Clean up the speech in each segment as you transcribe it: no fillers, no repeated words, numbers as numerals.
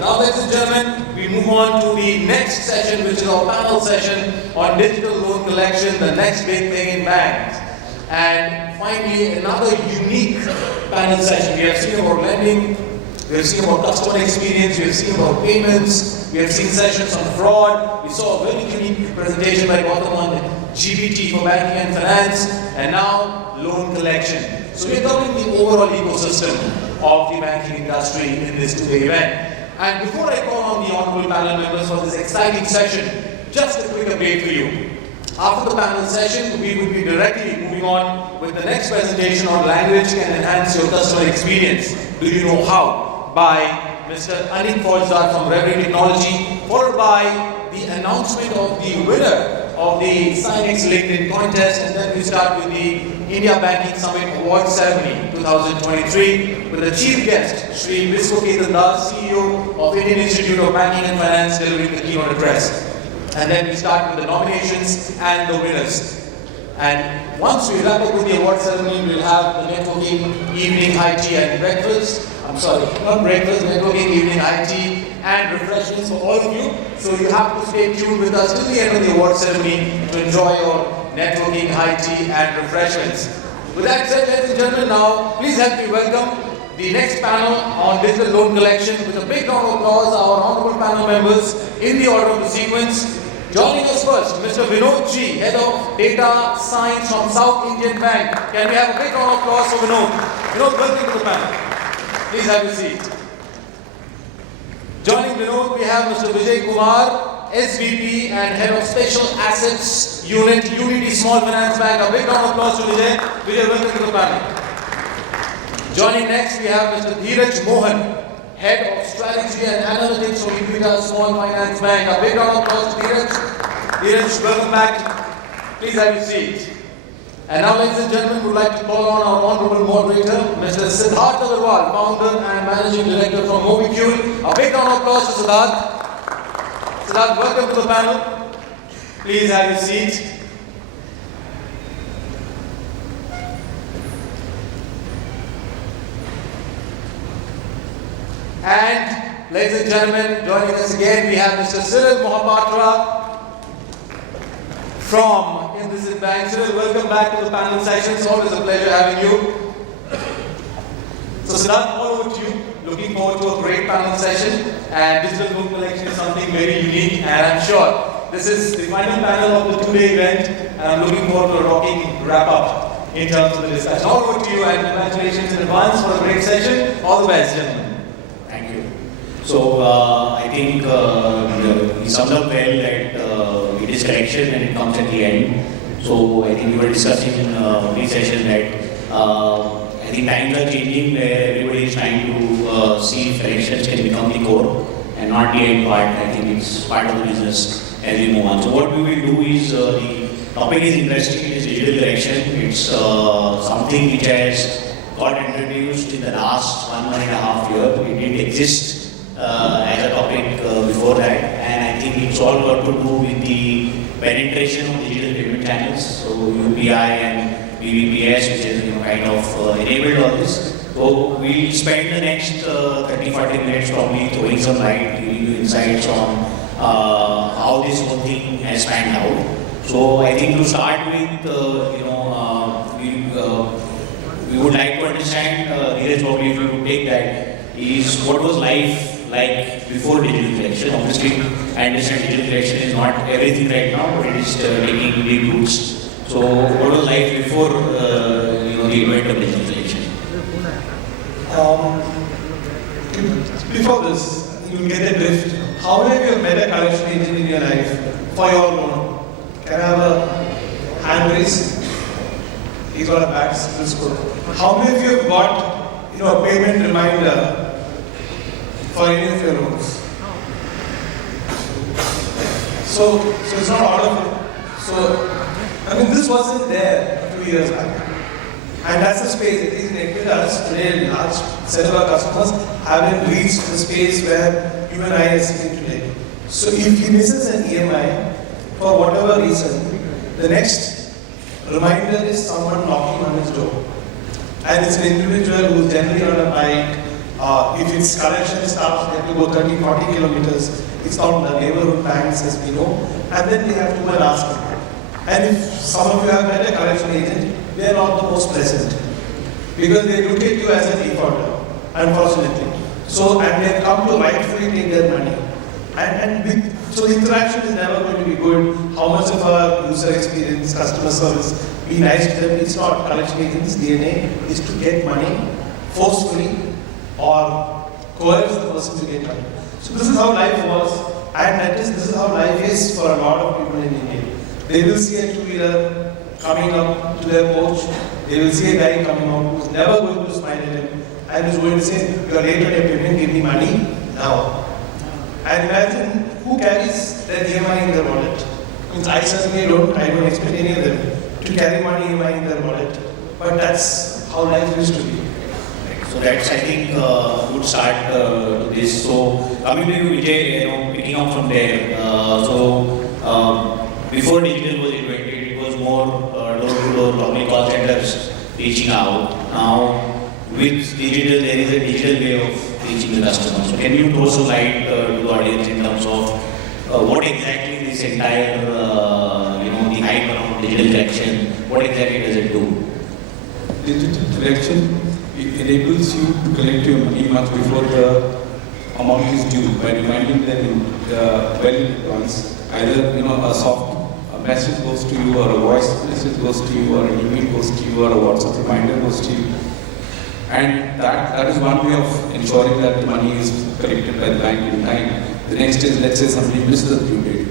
Now, ladies and gentlemen, we move on to the next session, which is our panel session on digital loan collection, the next big thing in banks. And finally, another unique panel session. We have seen about lending, we have seen about customer experience, we have seen about payments, we have seen sessions on fraud. We saw a very unique presentation by Gautam on GBT for banking and finance, and now loan collection. So we are covering the overall ecosystem of the banking industry in this two-day event. And before I call on the honorable panel members for this exciting session, just a quick update for you. After the panel session, we will be directly moving on with the next presentation on language can enhance your customer experience. Do you know how? By Mr. Anik Faujdar from Reverie Technology, followed by the announcement of the winner of the Sinex LinkedIn contest, and then we start with the India Banking Summit Award Ceremony 2023 with the chief guest, Shri Viswaketan Das, CEO of Indian Institute of Banking and Finance, delivering the keynote address. And then we start with the nominations and the winners. And once we wrap up with the award ceremony, we'll have the networking, evening high tea and breakfast. I'm sorry, not breakfast, networking, evening high tea and refreshments for all of you. So you have to stay tuned with us till the end of the award ceremony to enjoy your networking, high tea and refreshments. With that said, ladies and gentlemen, now please help me welcome the next panel on digital loan collection. With a big round of applause, our honorable panel members in the order of the sequence. Joining us first, Mr. Vinod G, Head of Data Science from South Indian Bank. Can we have a big round of applause for Vinod? Vinod, welcome to the panel. Please have a seat. Joining Vinod, we have Mr. Vijay Kumar, SVP and Head of Special Assets Unit, Unity Small Finance Bank. A big round of applause to Vijay. Vijay, welcome to the panel. Joining next, we have Mr. Dheeraj Mohan, Head of Strategy and Analytics from Equita Small Finance Bank. A big round of applause to Dheeraj. Dheeraj, welcome back. Please have your seat. And now, ladies and gentlemen, we would like to call on our honorable moderator, Mr. Siddharth Agarwal, Founder and Managing Director from MobiCure. A big round of applause to Siddharth. Siddharth, welcome to the panel. Please have your seat. And ladies and gentlemen, joining us again, we have Mr. Cyril Mohapatra from IndusInd Bank. Cyril, welcome back to the panel session. It's always a pleasure having you. So Siddharth, all over to you. Looking forward to a great panel session. And digital loan collection is something very unique, and I'm sure this is the final panel of the two-day event, and I'm looking forward to a rocking wrap-up in terms of the discussion. All over to you, and congratulations in advance for a great session. All the best, gentlemen. So I think we summed up well that it is collection and it comes at the end. So I think we were discussing in pre-session that I think times are changing where everybody is trying to see if collections can become the core and not the end part. I think it's part of the business as we move on. So what we will do is the topic is interesting. It is digital collection. It's something which has got introduced in the last 1.5 years. It didn't exist as a topic before that, and I think it's all got to do with the penetration of digital payment channels, so UPI and BBPS, which is kind of enabled all this. So we'll spend the next 30-40 minutes probably throwing some light, giving you insights on how this whole thing has panned out. So I think to start with, we would like to understand, Dheeraj, probably if you would take that, is what was life like before digital collection. Obviously, I understand digital collection is not everything right now, but it is taking big roots. So, what was life before the event of digital collection? Before this, you will get a drift. How many of you have met a collection agent in your life for your loan? Can I have a hand raise? He's got a badge. That's good. How many of you have got a payment reminder for any of your loans? So it's not out of it. So, this wasn't there 2 years back. And that's the space. It is in us today, large set of our customers haven't reached the space where you and I are sitting today. So if he misses an EMI, for whatever reason, the next reminder is someone knocking on his door. And it's an individual who's generally on a bike, If it's collection staff, they have to go 30, 40 kilometers. It's not the neighborhood banks as we know. And then they have to go and ask people. And if some of you have met a collection agent, they are not the most pleasant. Because they look at you as a defaulter, unfortunately. So, and they have come to rightfully take their money. So the interaction is never going to be good. How much of our user experience, customer service, be nice to them. It's not collection agents' DNA is to get money forcefully or coerce the person to get money. So this is how life was, and this is how life is for a lot of people in India. They will see a two-wheeler coming up to their porch. They will see a guy coming out who's never going to smile at him and is going to say, "You are late on your payment. Give me money now." And imagine who carries their EMI in their wallet. Means I certainly don't. I don't expect any of them to carry money EMI in their wallet. But that's how life used to be. So that's, I think, good start to this. So coming to you, Vijay, picking up from there. Before digital was invented, it was more door-to-door public call centers reaching out. Now, with digital, there is a digital way of reaching the customer. So can you throw some light to the audience in terms of what exactly this entire, the hype around digital collection, what exactly does it do? Digital collection enables you to collect your money much before the amount is due by reminding them well in advance. Either a message goes to you, or a voice message goes to you, or an email goes to you, or a WhatsApp reminder goes to you. And that is one way of ensuring that the money is collected by the bank in time. The next is, let's say somebody misses the due date.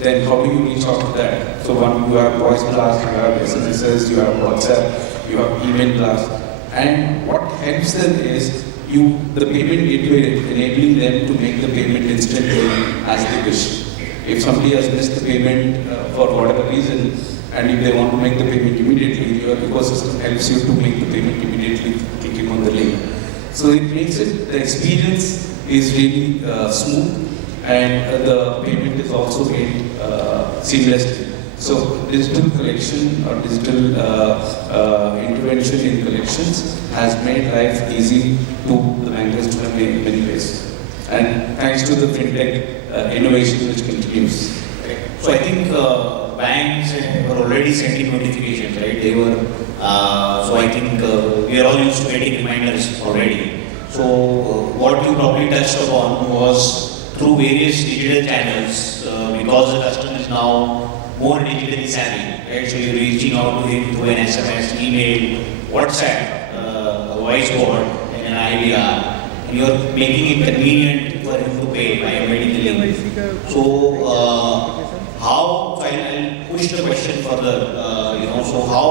Then how do you reach out to that? So one, you have voice blast, you have SMSs, you have WhatsApp, you have email blast. And what helps them is the payment gateway, enabling them to make the payment instantly as they wish. If somebody has missed the payment for whatever reason, and if they want to make the payment immediately, your ecosystem helps you to make the payment immediately, clicking on the link. So it makes it, the experience is really smooth, and the payment is also made seamlessly. So digital collection or digital intervention in collections has made life easy to the bankers to many ways. And thanks to the fintech innovation which continues. So I think banks were already sending notifications, right? They were, so I think we are all used to getting reminders already. So what you probably touched upon was through various digital channels, because the customer is now more digitally savvy, right? So you're reaching out to him through an SMS, email, WhatsApp, a voice board, and an IVR, and you're making it convenient for him to pay by embedding the link. So I'll push the question further, so how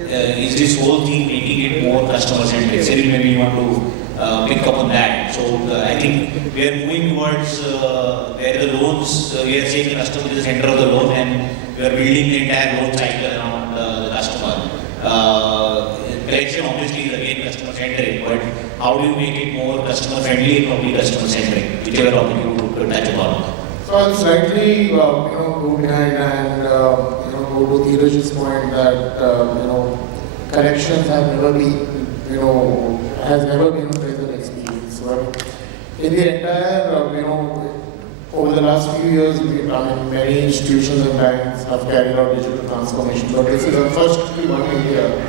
is this whole thing making it more customer-centric? Cyril, maybe you want to pick up on that. So I think we are moving towards where the loans, we are saying the customer is the center of the loan, and we are building the entire loan cycle around the customer. Collection obviously is again customer-centric, but how do you make it more customer-friendly and probably customer-centric? Whichever topic you would touch upon. So I'll slightly, go behind and, go to Dheeraj's point that, collections have never been, has never been a pleasant experience. But in the entire, over the last few years, many institutions and banks have carried out digital transformation. But this is unfortunately one area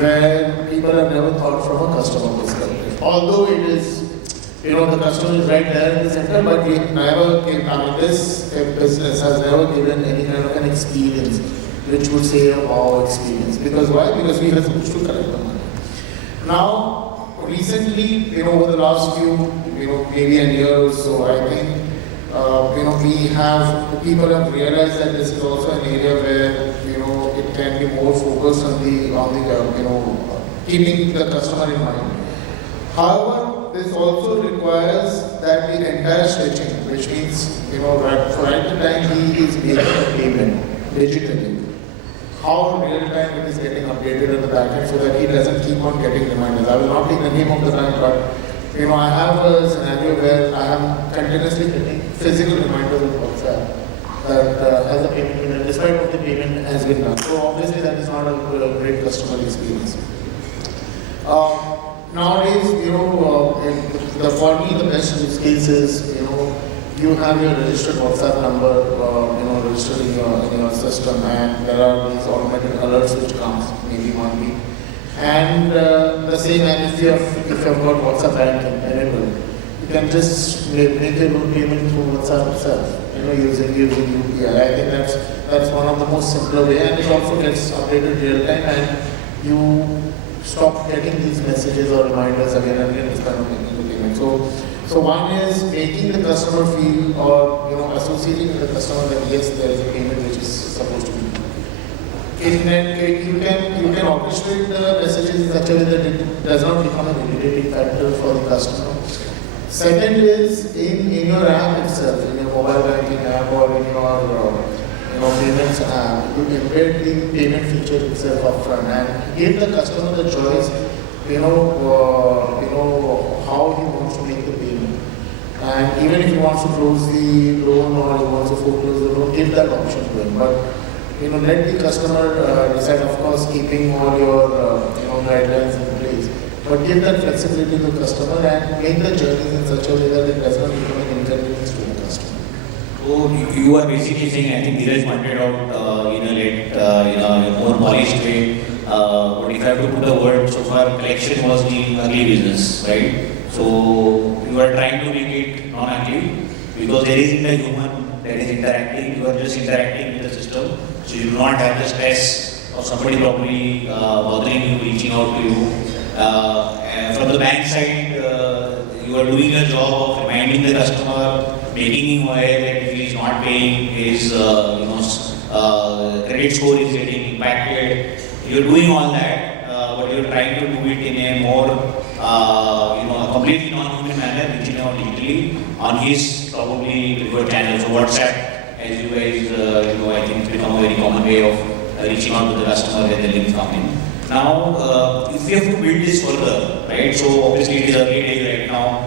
where people have never thought from a customer perspective. Although it is, the customer is right there in the center, but we never came down. This business has never given any kind of an experience which would say a wow experience. Because why? Because we are supposed to collect the money. Now, recently, over the last few, maybe a year or so, I think, people have realized that this is also an area where, it can be more focused on keeping the customer in mind. However, this also requires that the entire stitching, which means, right the time he is making a payment digitally, how real time it is getting updated in the backend so that he doesn't keep on getting reminders. I will not take the name of the bank, but I have a scenario where I am continuously getting physical reminders on WhatsApp that has a payment been done, despite what the payment has been done. So obviously that is not a great customer experience. Nowadays, for me, the best use case is, you have your registered WhatsApp number, registered in your system, and there are these automatic alerts which comes maybe 1 week. And the same, and if you have got WhatsApp banking enabled, you can just make a loan payment through WhatsApp itself, using UPI. I think that's one of the most simpler way, and it also gets updated real time, and you stop getting these messages or reminders again and again instead of making the payment. So one is making the customer feel, or associating with the customer that yes, there is a payment which is supposed to be. You can orchestrate the messages in such a way that it does not become an irritating factor for the customer. Second is in your app itself, in your mobile banking app or in your payments app, you embed the payment feature itself upfront and give the customer the choice, how he wants to make the payment. And even if he wants to close the loan or he wants to foreclose the loan, give that option to him. But let the customer decide, of course, keeping all your guidelines in place. But give that flexibility to the customer and make the journey in such a way that it does not become an inconvenience to the customer. So you are basically saying, I think Dheeraj pointed out in a more polished way. But if I have to put a word, so far collection was the ugly business, right? So you are trying to make it non-ugly because there isn't a human that is interacting. You are just interacting with the system. So you do not have the stress of somebody probably bothering you, reaching out to you. And from the bank side, you are doing a job of reminding the customer, making him aware that if he is not paying, his credit score is getting impacted. You are doing all that, but you are trying to do it in a more completely non-human manner, reaching out digitally on his probably preferred channel. So WhatsApp, as you guys I think it's become a very common way of reaching out to the customer when the links come in. Now, if we have to build this further, right? So obviously it is early days right now.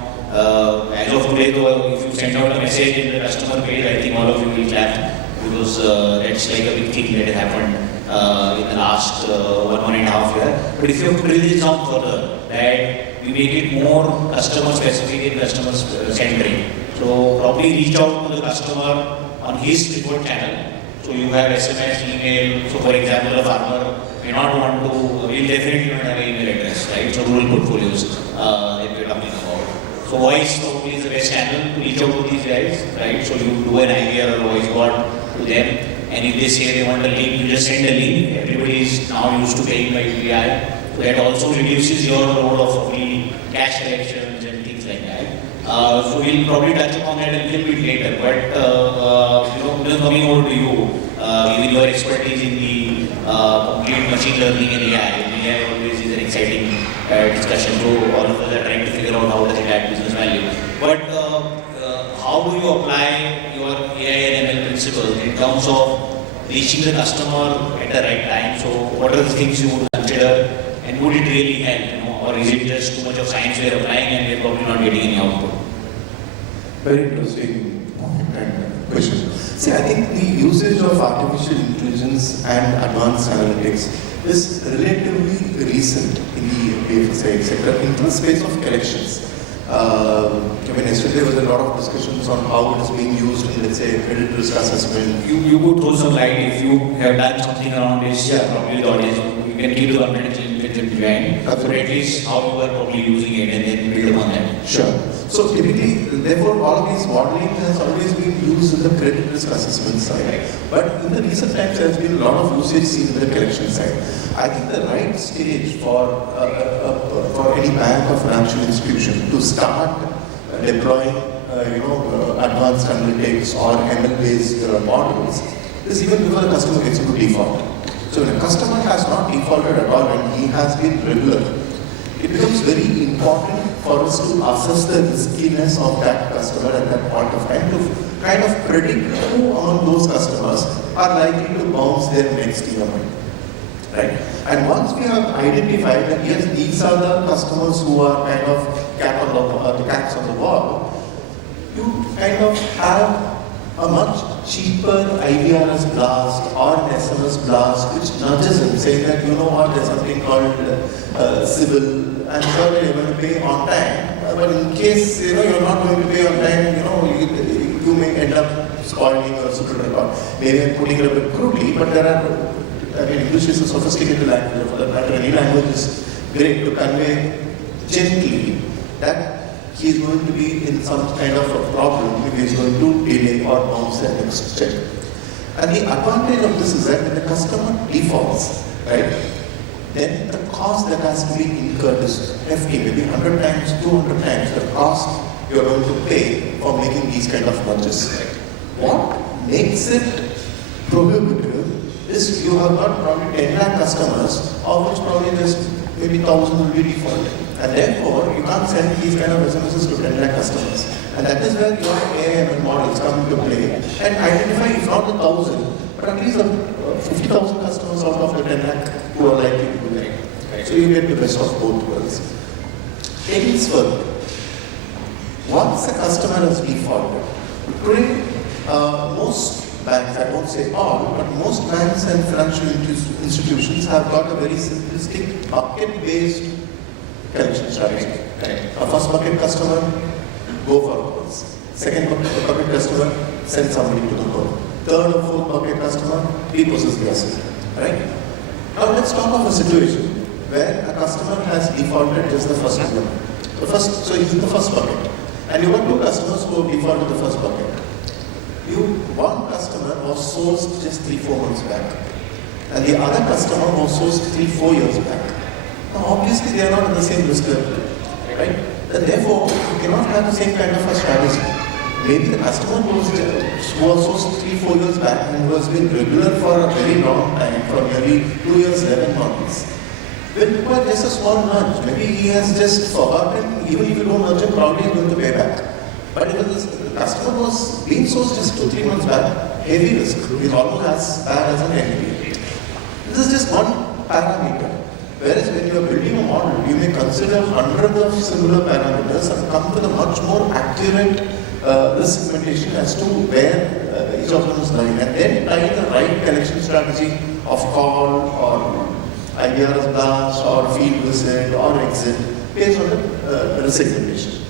As of today, though, if you send out a message in the customer page, I think all of you will clap because that's like a big thing that has happened in the last 1.5 years. But if you have to build this down further, that we make it more customer specific and customer centric. So probably reach out to the customer on his preferred channel. So you have SMS, email. So for example, a farmer may not want to, will definitely not have an email address, right? So rural portfolios that we're talking about. So voice probably is the best channel to reach out to these guys, right? So you do an idea or a voice bot to them, and if they say they want a link, you just send a link. Everybody is now used to paying by UPI. So that also reduces your load of free cash collections and things like that. So we'll probably touch upon that a little bit later. But coming over to you, given your expertise in the complete machine learning and AI always is an exciting discussion. So all of us are trying to figure out how does it add business value. But how do you apply your AI and ML principles in terms of reaching the customer at the right time? So what are the things you would consider, and would it really help? Or is it just too much of science we are applying and we are probably not getting any output? Very interesting question. See, I think the usage of artificial intelligence and advanced analytics is relatively recent in the BFSI sector in the space of collections. Yesterday there was a lot of discussions on how it is being used in, let's say, credit risk assessment. You could throw some light if you have done something around this, probably the audience. You can keep the confidential information behind, but at least how you are probably using it and then build upon that. Sure. So typically, therefore, all of these modeling has always been used in the credit risk assessment side. But in the recent times, there has been a lot of usage seen in the collection side. I think the right stage for any bank or financial institution to start deploying, advanced analytics or ML-based models is even before the customer gets into default. So when a customer has not defaulted at all and he has been regular, it becomes very important for us to assess the riskiness of that customer at that point of time to kind of predict who among those customers are likely to bounce their next EMI. Right? And once we have identified that yes, these are the customers who are kind of the cats on the wall, you kind of have a much cheaper IVRS blast or an SMS blast which nudges him saying that, you know what, there's something called civil, and sure you're going to pay on time, but in case you're not going to pay on time, you may end up spoiling your super record. Maybe I'm putting it a bit crudely, but there are, English is a sophisticated language. For that matter, any language is great to convey gently that he is going to be in some kind of a problem if he is going to delay or bounce the next check. And the advantage of this is that when the customer defaults, right, then the cost that has to be incurred is hefty, maybe 100 times, 200 times the cost you are going to pay for making these kind of merges. What makes it prohibitive is you have got probably 10 lakh customers, of which probably just maybe 1,000 will be default. And therefore, you can't send these kind of SMSs to 10 lakh customers. And that is where your AI/ML models come into play and identify, if not the 1,000, but at least the 50,000 customers out of the 10 lakh who are likely to do that. So you get the best of both worlds. Taking this further, once a customer has defaulted, today most banks, I won't say all, but most banks and financial institutions have got a very simplistic bucket-based collection strategy. A first bucket customer, go for calls. Second bucket customer, send somebody to the call. Third or fourth bucket customer, repossess the asset. Right? Now let's talk of a situation where a customer has defaulted just the first one. So he's in the first bucket. And you got two customers who have defaulted the first bucket. One customer was sourced just 3-4 months back. And the other customer was sourced 3-4 years back. Now obviously they are not in the same risk level. Right? And therefore, you cannot have the same kind of a strategy. Maybe the customer who was sourced 3-4 years back and who has been regular for a very long time, for nearly 2 years, 11 months, will require just a small nudge. Maybe he has just forgotten, even if you don't nudge him, probably he's going to pay back. But if the customer was being sourced just 2-3 months back, heavy risk. He's almost as bad as an NPA. This is just one parameter. Whereas when you are building a model, you may consider hundreds of similar parameters and come with a much more accurate risk segmentation as to where each of them is lying. And then tie the right collection strategy of call or IDR's blast or field visit or exit based on the risk segmentation.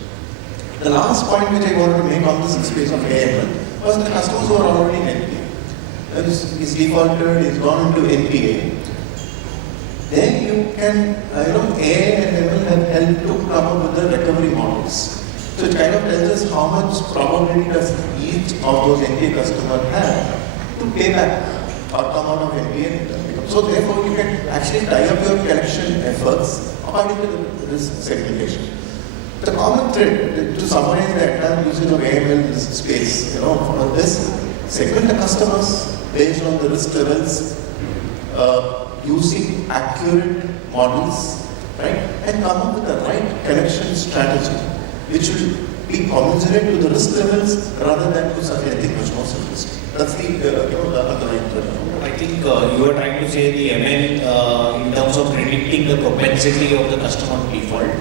The last point which I wanted to make on this space of AI/ML was the customers who are already in NPA. He's defaulted, he's gone into NPA. Then you can, AI and ML have helped to come up with the recovery models. So it kind of tells us how much probability does each of those NPA customers have to pay back or come out of NPA. So therefore you can actually tie up your collection efforts according to the risk segmentation. The common thread, to summarize the entire usage of AI/ML in this space, for this, segment the customers based on the risk levels, using accurate models, right, and come up with the right collection strategy, which will be commensurate to the risk levels rather than to something much more simplistic. That's the underlying thread. I think you are trying to say the ML in terms of predicting the propensity of the customer to default.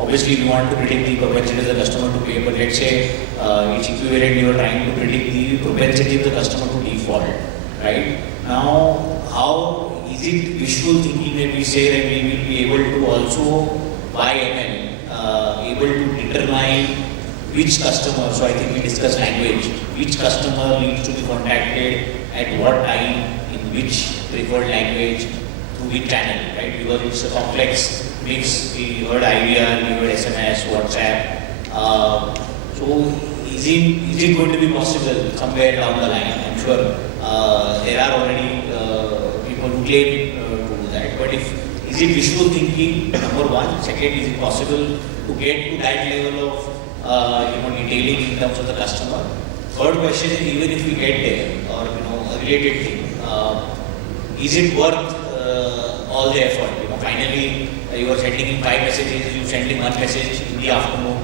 Obviously, we want to predict the propensity of the customer to pay, but let's say it's equivalent, you are trying to predict the propensity of the customer to default, right? Now, how is it wishful thinking that we say that we will be able to also, by ML, able to determine which customer, so I think we discussed language, which customer needs to be contacted at what time, in which preferred language, through which channel, right? Because it's a complex mix. We heard IVR, we heard SMS, WhatsApp. So is it going to be possible somewhere down the line? I'm sure there are already people who claim to do that. But is it visual thinking, number one? Second, is it possible to get to that level of detailing in terms of the customer? Third question is, even if we get there, or a related thing, is it worth all the effort? Finally, you are sending in 5 messages, you send in 1 message in the afternoon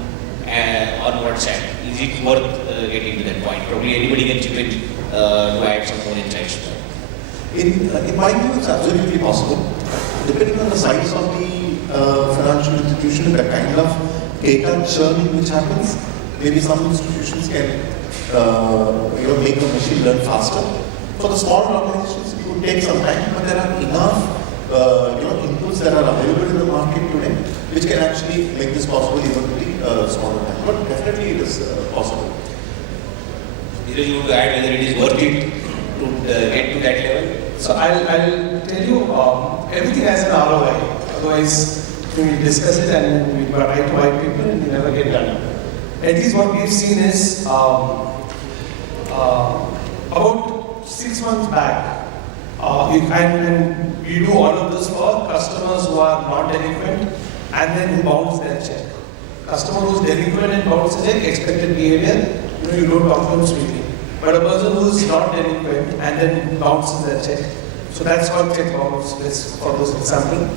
on WhatsApp. Is it worth getting to that point? Probably anybody can chip in to add some more insights. In my view, it's absolutely possible. Depending on the size of the financial institution, the kind of data churning which happens, maybe some institutions can make the machine learn faster. For the smaller organizations, it would take some time, but there are enough inputs that are available in the market today, which can actually make this possible even to the smaller bank. But definitely it is possible. Either you want to add whether it is worth it to get to that level? So I'll tell you, everything has an ROI. Otherwise, we discuss it and we try to white people and we never get done. At least what we've seen is about 6 months back, and we do all of this for customers who are not delinquent and then who bounce their check. Customer who's delinquent and bounce the check, expected behavior, you don't talk to them sweetly. But a person who's not delinquent and then bounces their check, so that's called check bounce. Let's follow this example.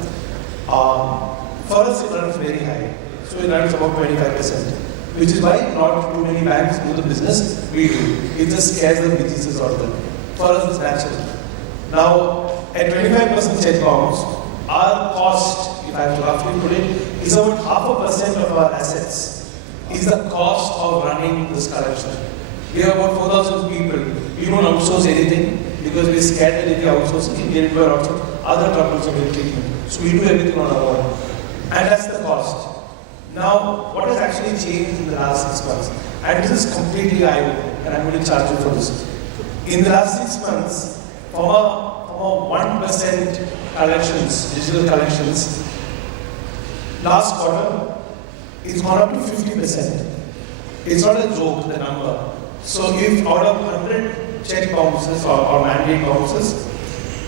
For us, it runs very high. So it runs about 25%, which is why not too many banks do the business we do. It just scares the businesses out of them. For us, it's natural. Now, at 25% check bounce, our cost, if I have to roughly put it, is about 0.5% of our assets is the cost of running this collection. We have about 4,000 people. We don't outsource anything because we're scared that if we outsource it, we get into other troublesome treatment. So we do everything on our own. And that's the cost. Now, what has actually changed in the last 6 months? And this is completely eye-opening, and I'm going to charge you for this. In the last 6 months, from a 1% collections, digital collections, last quarter, it's gone up to 50%. It's not a joke, the number. So if out of 100 check bounces or mandate bounces,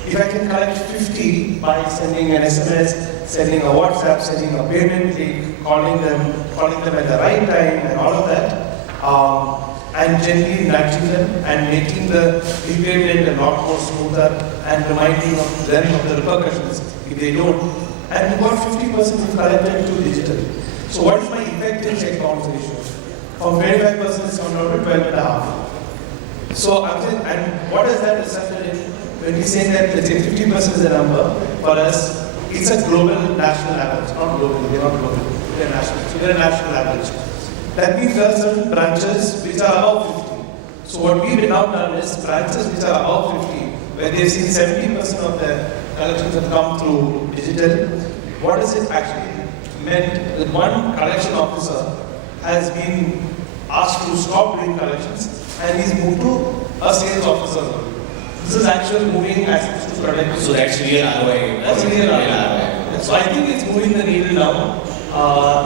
if I can collect 50 by sending an SMS, sending a WhatsApp, sending a payment link, calling them at the right time and all of that, and gently nudging them and making the repayment a lot more smoother and reminding them of the repercussions if they don't. And about 50% is collected to digital. So what is my effective check bounce ratio? From 25% it's come down to 12.5. So I'm saying, and what does that resulted in? When we say that let's say 50% is the number, for us, it's a global national average. Not global, they're not global, they're national. So they're a national average. That means there are certain branches which are above 50. So what we've now done is branches which are above 50, where they've seen 70% of their collections have come through digital. What does it actually meant? That one collection officer has been asked to stop doing collections and he's moved to a sales officer. This is actually moving assets to protect. So that's real ROI. That's real ROI. So I think it's moving the needle now,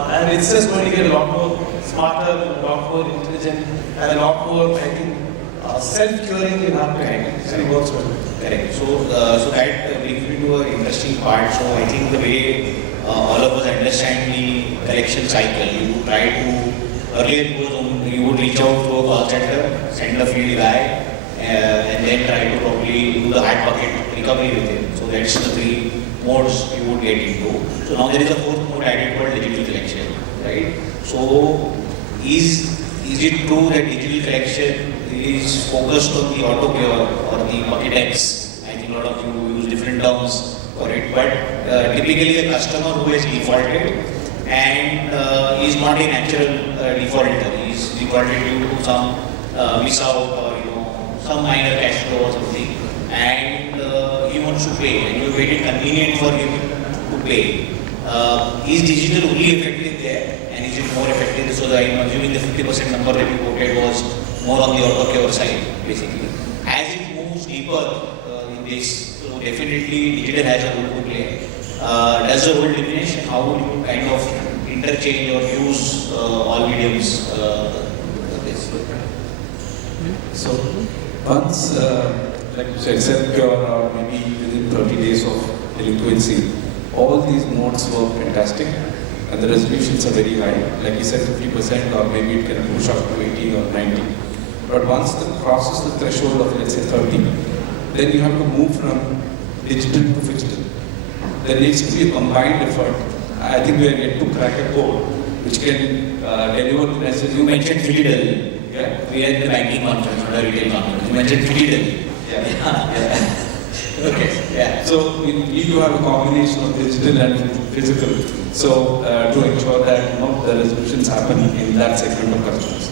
and it's just going to get a lot more smarter, a lot more intelligent, and a lot more, I think, self-curing in our bank. And it works well. Correct. So that brings me to an interesting part. So I think the way all of us understand the collection cycle, you try to, earlier it was you would reach out to a call center, send a field guy, and then try to probably do the hard bucket recovery with him. So that's the 3 modes you would get into. So now there is a 4th mode added called digital collection, right? So is it true that digital collection is focused on the auto cure or the bucket X? I think a lot of you use different terms for it, but typically a customer who has defaulted and is not a natural defaulter, is defaulted due to some miss out or some minor cash flow or something, and he wants to pay, and you made it convenient for him to pay. Is digital only effective there, and is it more effective? So I'm assuming the 50% number that you quoted was more on the auto cure side, basically. As it moves deeper in this, so definitely digital has a role to play. Does the role diminish, and how would you kind of interchange or use all mediums? So once, like you said, self-cure or maybe within 30 days of delinquency, all these modes work fantastic and the resolutions are very high. Like you said, 50% or maybe it can push up to 80 or 90. But once it crosses the threshold of, let's say, 30, then you have to move from digital to physical. There needs to be a combined effort. I think we are yet to crack a code which can deliver the message. You mentioned digital. Yeah. We are in the banking conference, not a retail conference. You mentioned digital. Yeah. Okay. Yeah. So we need to have a combination of digital and physical. So to ensure that the resolutions happen in that segment of customers.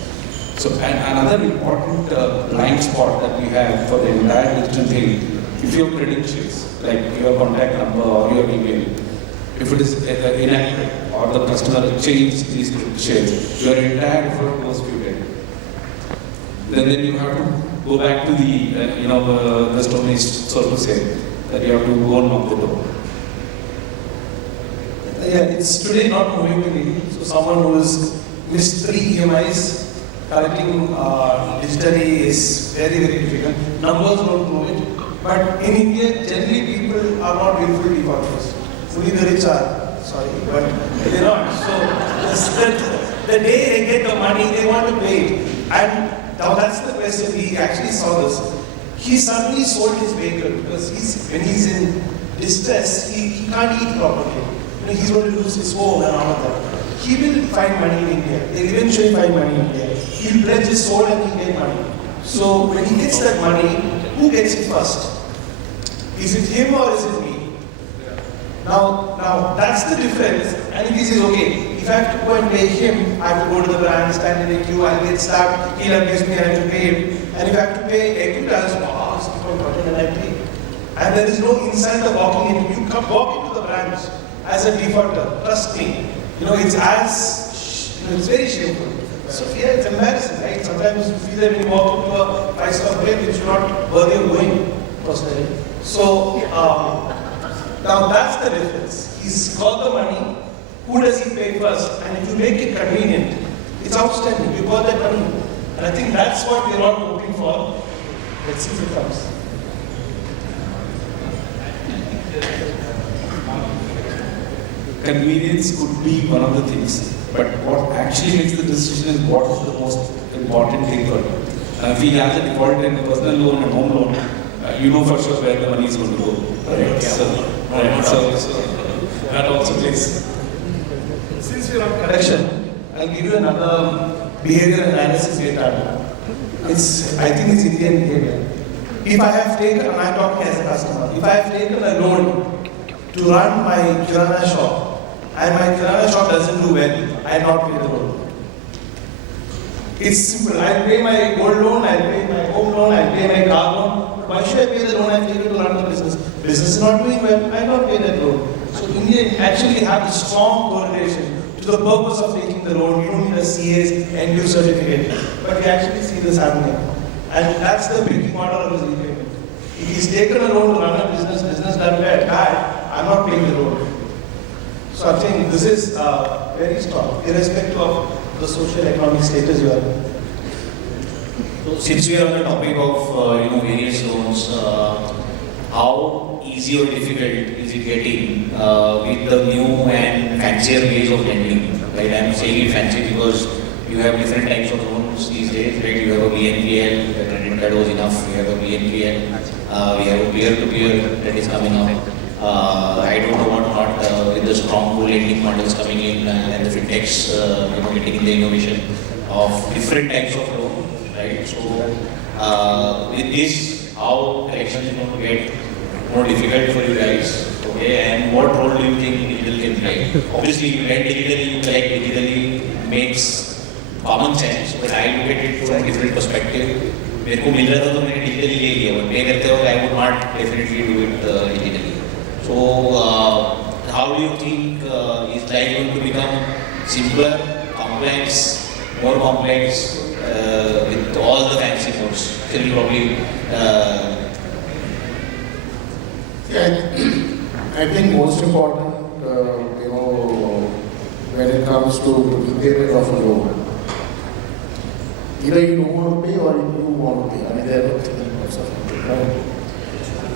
So and another important blind spot that we have for the entire digital thing if your credentials, like your contact number or your email, if it is inaccurate or the customer changed these credentials, your entire effort goes futile. Then you have to go back to the Stone Age, so to say, that you have to go and knock the door. Yeah, it's today not moving to me. So someone who has missed 3 EMIs, collecting digitally is very, very difficult. Numbers don't move it. But in India, generally people are not willful defaulters. Only the rich are, sorry, but they're not. So the day they get the money, they want to pay it. And now that's the question. We actually saw this. He suddenly sold his vehicle because when he's in distress, he can't eat properly. He's going to lose his home and all of that. He will find money in India. He'll eventually find money in India. He'll pledge his soul and he'll get money. So when he gets that money, who gets it first? Is it him or is it me? Now that's the difference. And if he says, okay, if I have to go and pay him, I have to go to the branch, stand in a queue, I'll get stabbed, he'll abuse me, I have to pay him. And if I have to pay Equitas, wow, it's different, and I pay. And there is no insult of walking in. You come walk into the branch as a defaulter, trust me. It's very shameful. So yeah, it's embarrassing, right? Sometimes you feel that when you walk into a 5-star hotel, which you're not worthy of going, personally. So, now that's the difference. He's got the money, who does he pay first? And if you make it convenient, it's outstanding, you got that money. And I think that's what we're all hoping for. Let's see if it comes. Convenience could be one of the things, but what actually makes the decision is what is the most important thing for you. If he has a default in a personal loan and home loan, you know for sure where the money is going to go. Right? So that also plays. Since we're on correction, I'll give you another behavior analysis data. I think it's Indian behavior. If I have taken, and I'm talking as a customer, if I have taken a loan to run my kirana shop, and my kirana shop doesn't do well, I not pay the loan. It's simple. I'll pay my gold loan, I'll pay my home loan, I'll pay my car loan. Why should I pay the loan I've taken to run the business? Business is not doing well, I not pay that loan. So India actually have a strong correlation to the purpose of taking the loan. You don't need a CA's end-use certificate. But we actually see this happening. And that's the breaking order of his repayment. If he's taken a loan to run a business done bad, I'm not paying the loan. So I'm saying this is very strong, irrespective of the social economic status you are in. So since we are on the topic of various loans, how easy or difficult is it getting with the new and fancier ways of lending? Right, I'm saying it fancy because you have different types of loans these days. Right, you have a BNPL, credit card was enough. We have a BNPL, we have a peer-to-peer that is coming up. I don't know what not with the strong co-lending models coming in and the fintechs getting in the innovation of different types of loan, right? So with this, how collection is going to get more difficult for you guys, okay? And what role do you think digital can play? Obviously, you lend digitally, you collect digitally, makes common sense, but I look at it from a different perspective. मेरे को मिल रहा था तो मैंने digitally ले लिया, but पे करते वक्त I would not definitely do it digitally. So, how do you think is life going to become simpler, complex, more complex with all the fancy modes? Still probably. I think most important, when it comes to repayment of a loan, either you don't want to pay or you want to pay. I mean, there are things right?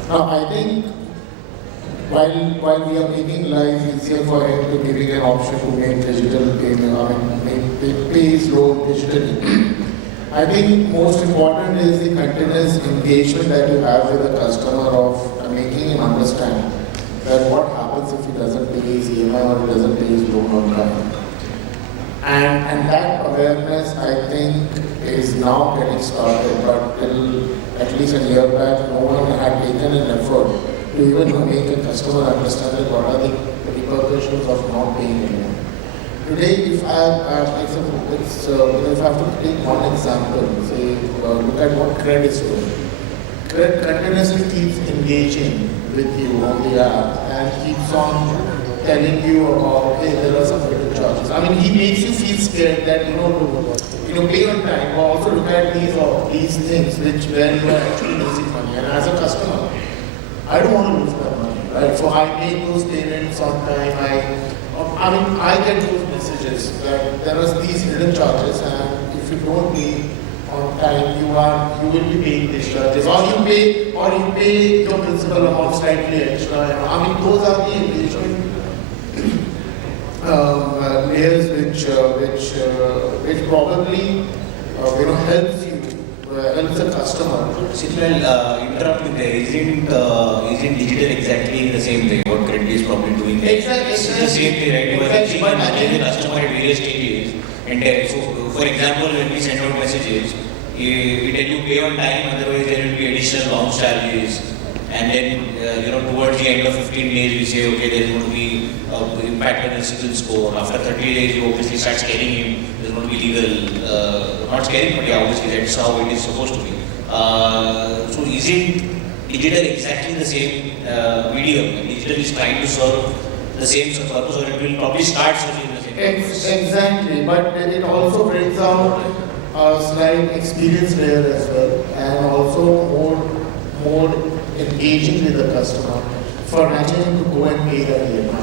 Now, I think while we are making life easier for him to giving an option to make digital payment, pay his loan digitally, I think most important is the continuous engagement that you have with the customer of making him understand that what happens if he doesn't pay his EMI or he doesn't pay his loan on time. And that awareness, I think, is now getting started, but till at least a year back, no one had taken an effort to even make a customer understand that what are the repercussions of not paying a loan. Today, if I have to take one example, say, look at what credit is doing. credit continuously keeps engaging with you on the app and keeps on telling you about, hey, there are some hidden charges. I mean, he makes you feel scared that, pay on time, but also look at these things where you are actually losing money. And as a customer, I don't want to lose my money, right? So I make those payments on time. I get those messages that there are these hidden charges, and if you don't pay on time, you will be paying these charges, or you pay your principal amount slightly extra. Those are the engagement layers which probably helps the customer. Signal interrupt with there. Isn't digital exactly the same way what credit is probably doing? Exactly. It's the same thing, right? You are reaching and managing the customer at various stages. And so, for example, when we send out messages, we tell you pay on time, otherwise there will be additional bounce charges. And then, towards the end of 15 days, we say, okay, there is going to be impact on the CIBIL score. After 30 days, you obviously start scaring him. There's going to be legal, not scaring, but yeah, obviously that's how it is supposed to be. So isn't digital exactly the same medium? Digital is trying to serve the same purpose, or it will probably start serving the same purpose. Exactly, but it also brings out a slight experience layer as well, and also more engaging with the customer for nudging him to go and pay the EMI.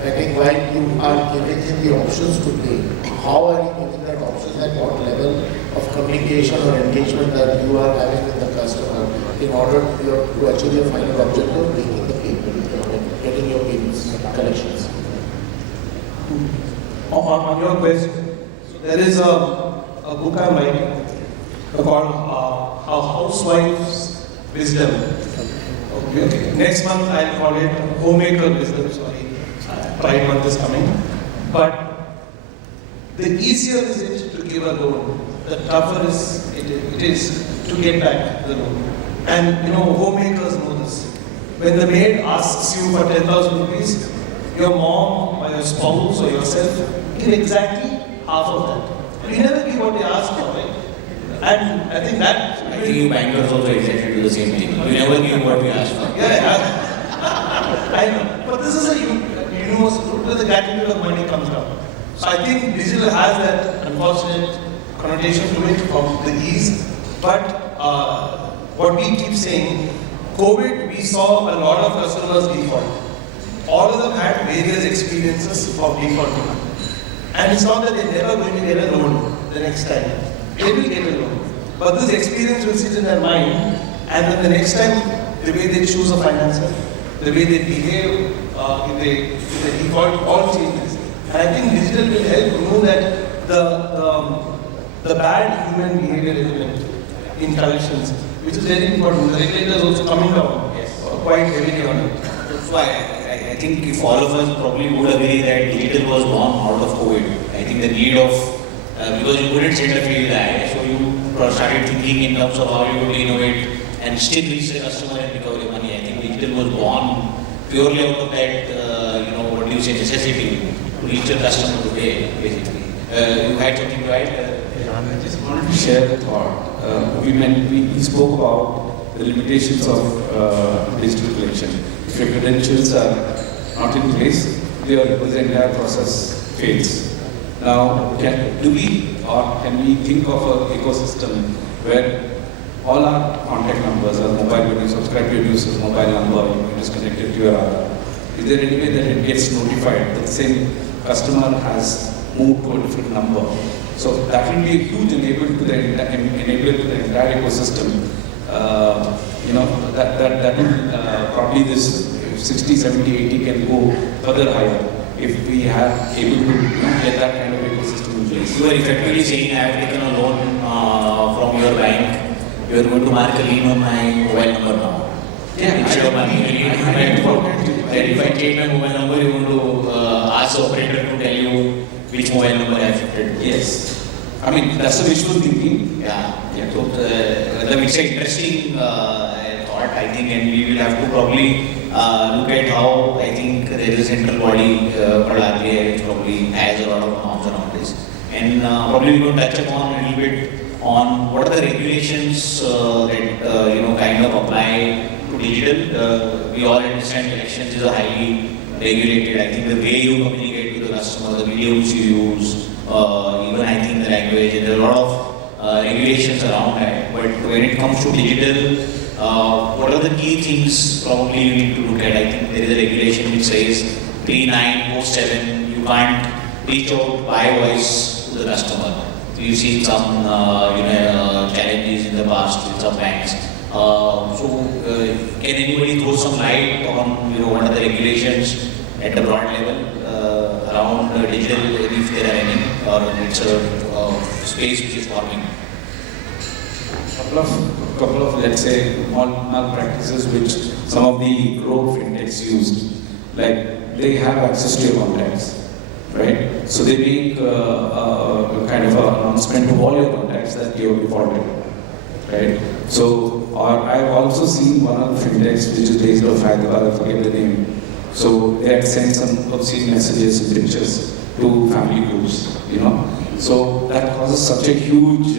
I think while you are giving him the options to pay, how are you giving that options at what level of communication or engagement that you are having with the customer in order to achieve your final objective of making the payment, getting your payments, collections. On your question, so there is a book I'm writing called A Housewife's Wisdom. Okay. Next month I'll call it Homemaker Wisdom. Sorry, Pride Month is coming. But the easier is it to give a loan, the tougher it is to get back the loan. And homemakers know this. When the maid asks you for 10,000 rupees, your mom or your spouse or yourself give exactly half of that. You never give what they ask for, right? And I think that... I think you bankers also exactly do the same thing. You never give what we ask for. Yeah, I know. But this is a universal route where the gratitude of money comes down. So I think digital has that unfortunate connotation to it of the ease. But what we keep saying, COVID, we saw a lot of customers default. All of them had various experiences of defaulting. And it's not that they're never going to get a loan the next time. They will get a loan. But this experience will sit in their mind, and then the next time, the way they choose a financer, the way they behave in the default, all changes. And I think digital will help remove that the bad human behavior element in collections, which is very important. The regulators also coming down quite heavily on it. So I think if all of us probably would agree that digital was born out of COVID. I think the need of, because you couldn't send a field guy, so you started thinking in terms of how you would innovate and still reach the customer and recover your money. I think digital was born purely out of that, necessity to reach your customer today, basically. You had something to add? I just wanted to share the thought. We spoke about the limitations of digital collection. If your credentials are not in place, the entire process fails. Now, can we think of an ecosystem where all our contact numbers, our mobile, when you subscribe to your user's mobile number, you just connect it to your Aadhaar. Is there any way that it gets notified that the same customer has moved to a different number? So that will be a huge enabler to the entire ecosystem. That will probably this 60, 70, 80 can go further higher if we are able to get that kind of ecosystem in place. You are effectively saying I have taken a loan from your bank. You are going to mark a lien on my mobile number now. Yeah, instead of marking a lien on my phone. Then if I change my mobile number, you want to ask the operator to tell you which mobile number I have shifted. Yes. I mean, that's a visual thinking. Yeah. So it's an interesting thought, I think, and we will have to probably look at how, I think, there is a central body called RBI which probably has a lot of norms around this. And probably we will touch upon a little bit on what are the regulations that kind of apply to digital. We all understand collections is a highly regulated. I think the way you communicate to the customer, the mediums you use, even I think the language, and there are a lot of regulations around that. But when it comes to digital, what are the key things probably you need to look at? I think there is a regulation which says pre-9, post-7, you can't reach out by voice to the customer. We've seen some challenges in the past with some banks. Can anybody throw some light on what are the regulations at a broad level around digital, if there are any, or it's a space which is forming? Couple of let's say malpractices which some of the rogue fintechs used, like they have access to your contacts, right? So they make a kind of an announcement to all your contacts that you have defaulted, right? So, or I've also seen one of the fintechs which is based off Hyderabad, I forget the name. So they had sent some obscene messages and pictures to family groups, So that causes such a huge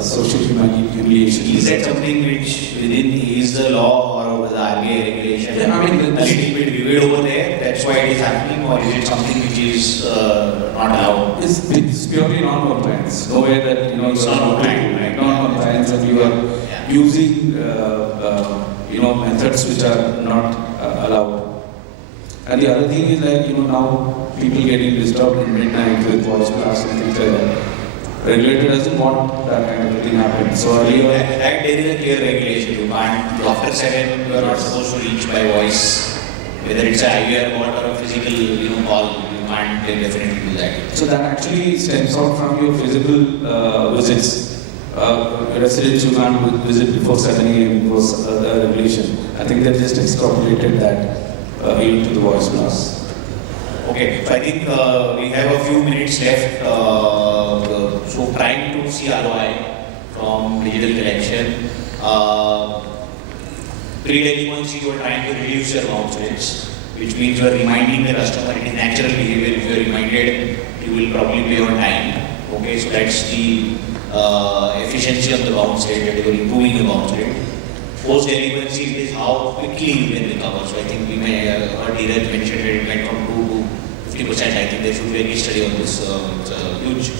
social humiliation. Is that something which is the law or the RBI regulation? Yeah, I mean, a little bit vivid over there, that's why it is happening, or is it something which is not allowed? It's purely non-compliance. No way that It's non-compliant, right? Non-compliance, and you are using methods which are not allowed. And the other thing is like now people getting disturbed in midnight with voice blasts and things like that. Regulator doesn't want that kind of thing happen. So earlier, there is a clear regulation. You can't, after 7, you are not supposed to reach by voice. Whether it's a IVR call or a physical call, you can't definitely do that. so that actually stems out from your physical visits. Residents you can't visit before 7 a.m. was the regulation. I think they just extrapolated that into the voice blast. Okay, so I think we have a few minutes left. So trying to see ROI from digital collection. Pre-delinquency, you are trying to reduce your bounce rates, which means you are reminding the customer. It is natural behavior. If you are reminded, you will probably pay on time. Okay, so that's the efficiency of the bounce rate, that you are improving the bounce rate. Post-delinquency, it is how quickly you can recover. So I think we may heard Dheeraj mentioned that it went from 2 to 50%. I think there should be a case study on this. It's a huge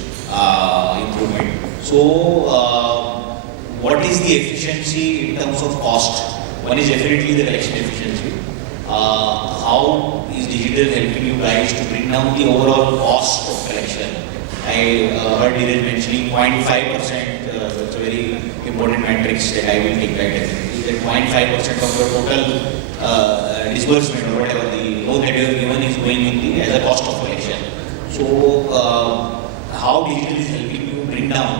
improvement. So, what is the efficiency in terms of cost? One is definitely the collection efficiency. How is digital helping you guys to bring down the overall cost of collection? I heard Dheeraj mentioning 0.5%. That's a very important matrix that I will take that definitely. That 0.5% of your total disbursement or whatever the loan that you have given is going in as a cost of collection. So, how digital is helping you bring down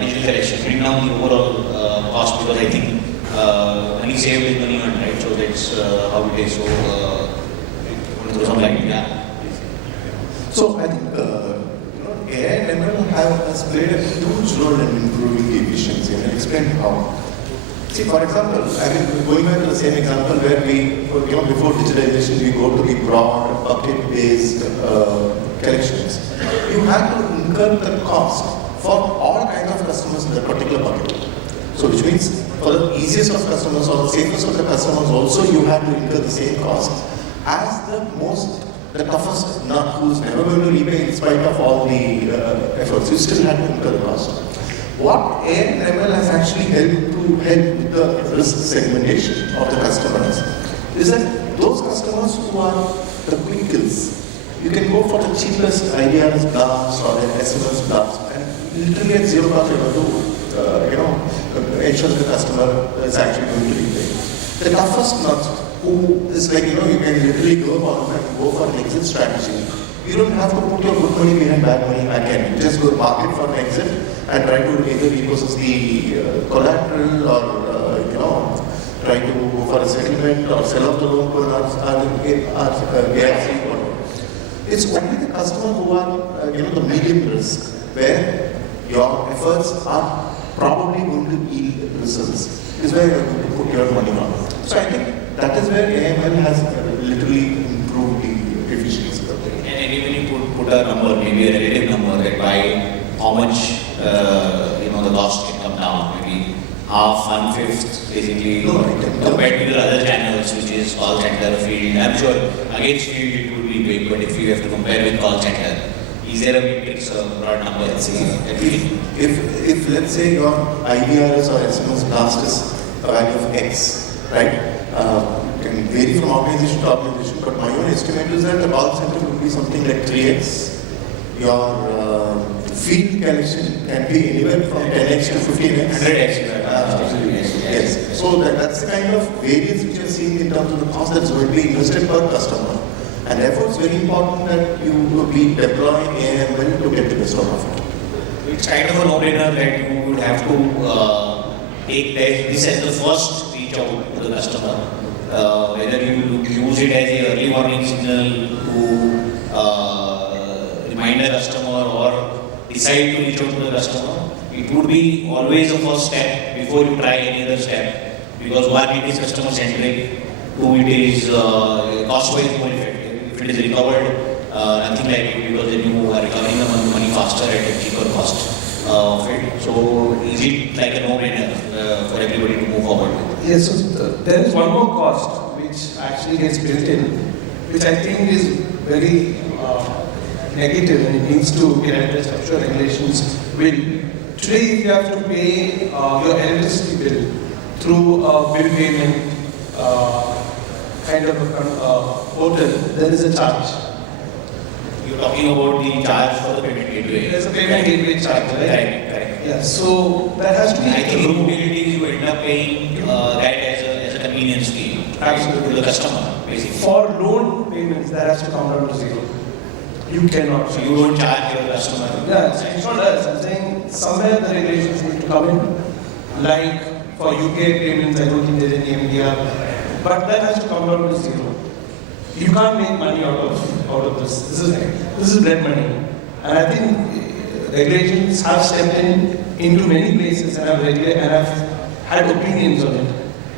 digital collection, bring down the overall cost, because I think money saved is money earned, right? So that's how it is. So, want to throw some light? Yeah. So I think AI and ML has played a huge role in improving the efficiency, and I'll explain how. See, for example, I mean, going back to the same example where we, before digitalization, we go to the broad bucket-based collections. You had to incur the cost for all kinds of customers in that particular bucket. So, which means for the easiest of customers or the safest of the customers, also you had to incur the same cost as the toughest nut who's never going to repay in spite of all the efforts. You still had to incur the cost. What AI and ML has actually helped with the risk segmentation of the customers is that those customers who are the quick kills, you can go for the cheapest ideas blast or an SMS blast and literally at zero cost ensure that the customer is actually going to repay. The toughest nuts, who is like, you can literally go on and go for an exit strategy. You don't have to put your good money behind bad money back end. You just go market for an exit and try to either repossess the collateral or, try to go for a settlement or sell off the loan to It's only the customer who are, the medium risk, where your efforts are probably going to yield results, is where you're going to put your money on. So I think that is where AML has literally improved the efficiency of the And even you put a number, maybe a relative number, that by how much the cost can come down, maybe half, 1/5, basically, compared to the other channels, which is call center, field. I'm sure against field it would be big, but if you have to compare with call center, is there a matrix or broad number? If let's say your IVRS or SMS blast is a value of X, right? Can vary from organization to organization, but my own estimate is that the call center would be something like 3X. Your field collection can be anywhere from 10X to 15X. 100X. Yes. So that's the kind of variance which you are seeing in terms of the cost that's going to be invested per customer. And therefore, it's very important that you be deploying AML to get the best out of it. It's kind of a no-brainer that you would have to take this as the first reach out to the customer. Whether you use it as a early warning signal to remind the customer or decide to reach out to the customer, it would be always the first step before you try any other step. Because one, it is customer centric, two, it is cost-wise more effective. If it is recovered, nothing like it, because then you are recovering the money faster at a cheaper cost of it. So is it like a no-brainer for everybody to move forward with? Yes, so there is one more cost which actually gets built in, which I think is very negative and it needs to be addressed. I'm sure regulations will. Today, if you have to pay your electricity bill through a bill payment kind of a portal, there is a charge. You're talking about the charge for the payment gateway. There's a payment gateway charge, right? Correct. Yeah, so that has to be. I think in utilities you end up paying that as a convenience fee. Absolutely. To the customer, basically. For loan payments, that has to come down to zero. You cannot. So you don't charge your customer. Yeah, it's not us. I'm saying somewhere the regulations need to come in. Like for UK payments, I don't think there's any MDR. But that has to come down to zero. You can't make money out of this. This is blood money. And I think regulations have stepped into many places and have had opinions on it.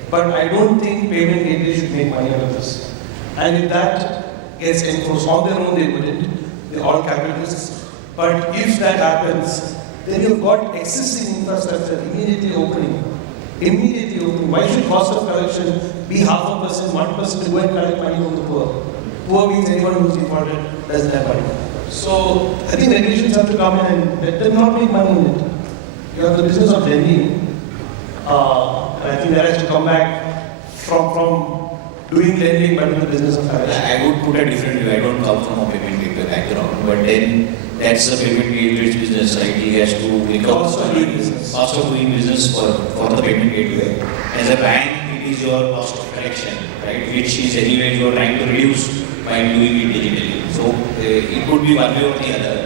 But I don't think payment gateways should make money out of this. And if that gets enforced on their own, they wouldn't. They're all capitalists. But if that happens, then you've got existing infrastructure immediately opening. Why should cost of collection be 0.5%, 1% to go and collect money from the poor? Poor means anyone who's defaulted doesn't have money. So I think regulations have to come in and let them not make money in it. You have the business of lending. And I think that has to come back from doing lending but in the business of collection. I would put it differently. I don't come from a payment gateway background, but then that's the payment gateway's business, right? He has to recover Cost of doing business. Cost of doing business for the payment gateway. As a bank, it is your cost of collection, right? Which is anyway you are trying to reduce by doing it digitally. So it could be one way or the other.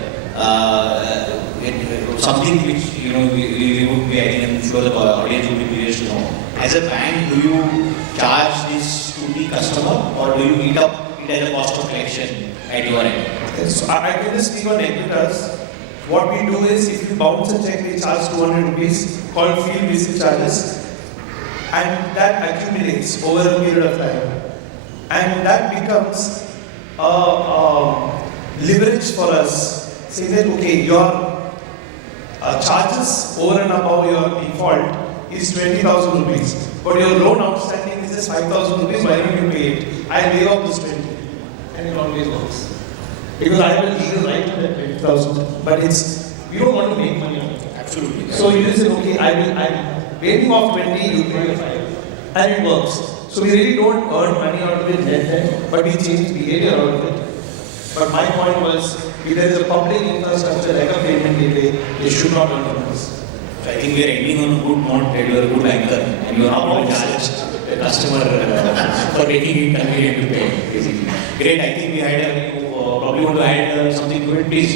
Something which we would be, I think, I'm sure the audience would be curious to know. As a bank, do you charge this to the customer or do you eat up it as a cost of collection at your end? So I can just speak on Equitas. What we do is, if you bounce a check, we charge 200 rupees, called field visit charges, and that accumulates over a period of time. And that becomes leverage for us, saying that, okay, your charges over and above your default is 20,000 rupees, but your loan outstanding is just 5,000 rupees, why don't you pay it? I'll pay off this 20, and it always works. Because I have a legal right to that 20,000, but we don't want to make money on it. Absolutely. So you say, okay, I'm paying off 20, you pay 5, and it works. So we really don't earn money out of it net, but we change behavior out of it. But my point was, if there is a public infrastructure like a payment gateway, they should not earn on this. So I think we are ending on a good note that you are a good banker and you are not going to charge the customer for making it convenient to pay, basically. Great, I think we had probably want to add something to it, please.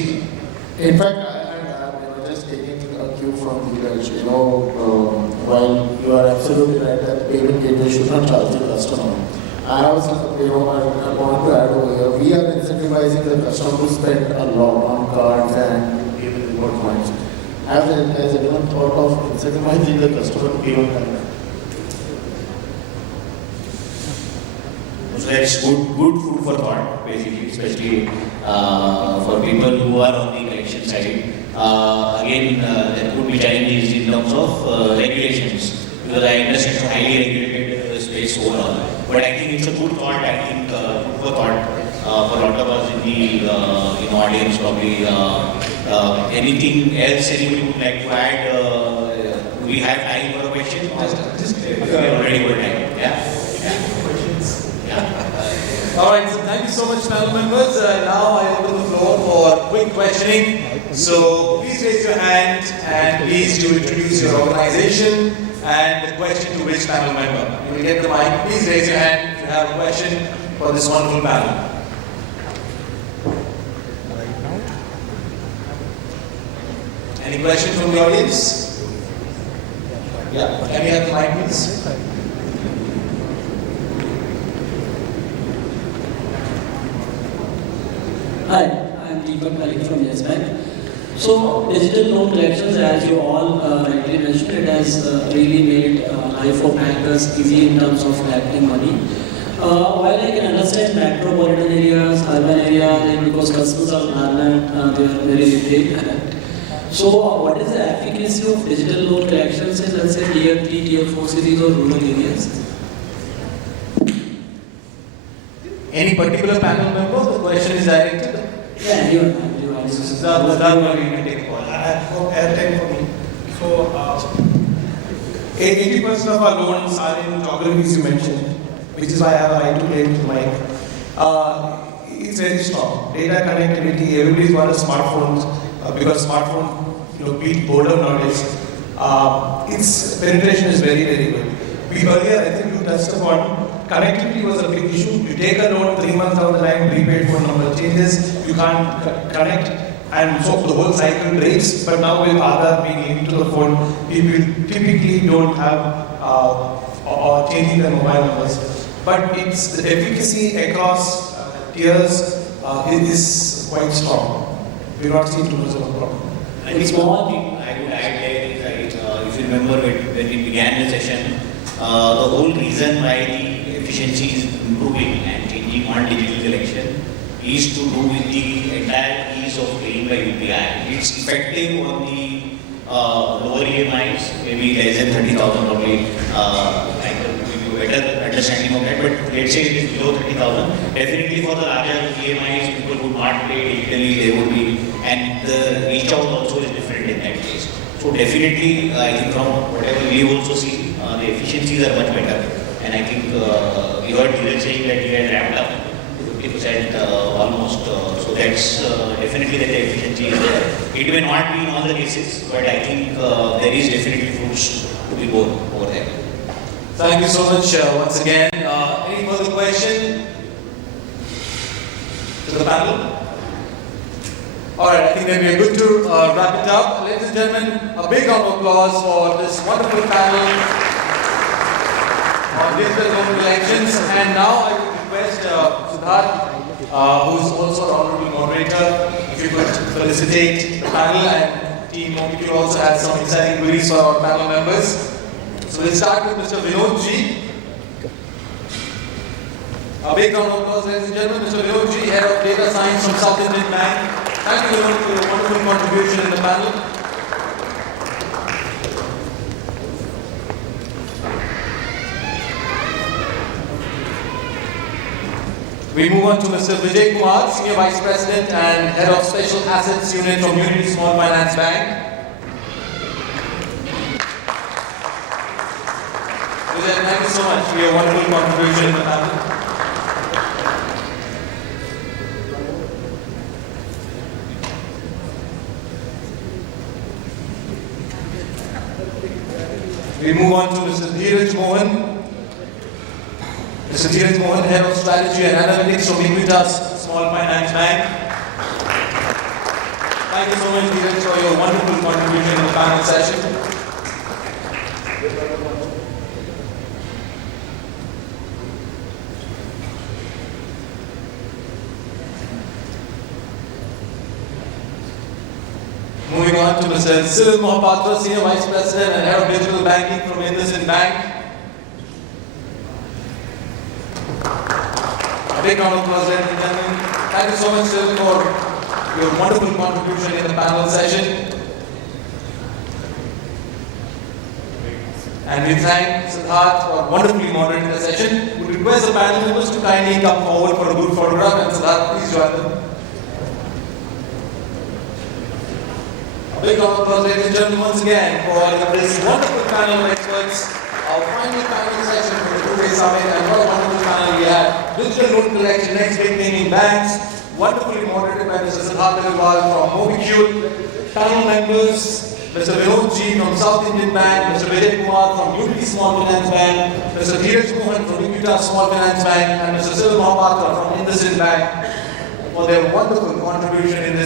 In fact, I'm just taking a cue from Dheeraj. While you are absolutely right that payment gateway should not charge the customer, I have I want to add over here. We are incentivizing the customer to spend a lot on cards and give reward points. Has anyone thought of incentivizing the customer to pay on time? So that's good food for thought, basically, especially for people who are on the collection side. Again, there could be challenges in terms of regulations, because I understand it's a highly regulated space overall. But I think it's a good thought. I think food for thought for a lot of us in the audience, probably. Anything else anybody would like to add? Do we have time for a question? We are already over time. Yeah. All right, so thank you so much, panel members. Now I open the floor for quick questioning. So please raise your hand and please do introduce your organization and the question to which panel member. You will get the mic. Please raise your hand if you have a question for this wonderful panel. Any questions from the audience? Yeah, can we have the mic, please? Hi, I'm Deepak Malik from Yes Bank. So, digital loan collections, as you all rightly mentioned, it has really made life of bankers easy in terms of collecting money. While I can understand metropolitan areas, urban areas, because customers are urban, they are very retail. So, what is the efficacy of digital loan collections in, let's say, tier 3, tier 4 cities or rural areas? Any particular panel member? The question is directed. Yeah, anyone. Siddharth, you can take a call. I hope airtime for me. So, 80% of our loans are in geographies you mentioned, which is why I have a right to claim to mic. It's very strong. Data connectivity, everybody's got a smartphone because smartphone beat boredom nowadays. Its penetration is very, very good. We earlier, I think you touched upon, connectivity was a big issue. You take a loan 3 months down the line, prepaid phone number changes, you can't connect, and so the whole cycle breaks. But now with Aadhaar being into the phone, people typically don't have or changing their mobile numbers. But it's the efficacy across tiers is quite strong. We've not seen too much of a problem. I think one thing I would add there is that if you remember when we began the session, the whole reason why the efficiency is improving and changing on digital collection is to do with the entire ease of paying by UPI. It's effective on the lower EMIs, maybe less than 30,000 probably. I can give you a better understanding of that, but let's say it is below 30,000. Definitely for the larger EMIs, people would not pay digitally, they would be, and the reach out also is different in that case. So definitely, I think from whatever we also see, the efficiencies are much better. And I think you heard Dheeraj saying that he had ramped up to 50% almost. So that's definitely that the efficiency is there. It may not be in all the cases, but I think there is definitely fruits to be borne over there. Thank you so much once again. Any further question to the panel? Alright, I think that we are good to wrap it up. Ladies and gentlemen, a big round of applause for this wonderful panel on digital loan collections. And now I would request Siddharth, who is also an honorable moderator, if you could felicitate the panel and team. If you also have some exciting goodies for our panel members. So we'll start with Mr. Vinod G. A big round of applause, ladies and gentlemen. Mr. Vinod G, Head of Data Science from South Indian Bank. Thank you, Vinod, for your wonderful contribution in the panel. We move on to Mr. Vijay Kumar, Senior Vice President and Head of Special Assets Unit from Unity Small Finance Bank. Vijay, thank you so much for your wonderful contribution in the panel. We move on to Mr. Dheeraj Mohan. Mr. Dheeraj Mohan, Head of Strategy and Analytics from Equitas Small Finance Bank. Thank you so much, Dheeraj, for your wonderful contribution in the panel session. Moving on to Mr. Cyril Mohapatra, Senior Vice President and Head of Digital Banking from IndusInd Bank. big round of applause, ladies and gentlemen. Thank you so much, Sil, for your wonderful contribution in the panel session. And we thank Siddharth for wonderfully moderating the session. We request the panel members to kindly come forward for a group photograph, and Siddharth, please join them. A big round of applause, ladies and gentlemen, once again for this wonderful panel of experts. Our final panel session for the two-day summit, and what a wonderful panel we had. Digital loan collection, next big thing in banks, wonderfully moderated by Mr. Siddharth Agarwal from Mobicule. Panel members, Mr. Vinod G from South Indian Bank, Mr. Vijay Kumar from Unity Small Finance Bank, Mr. Dheeraj Mohan from Equitas Small Finance Bank, and Mr. Sil Mohapatra from IndusInd Bank for their wonderful contribution in this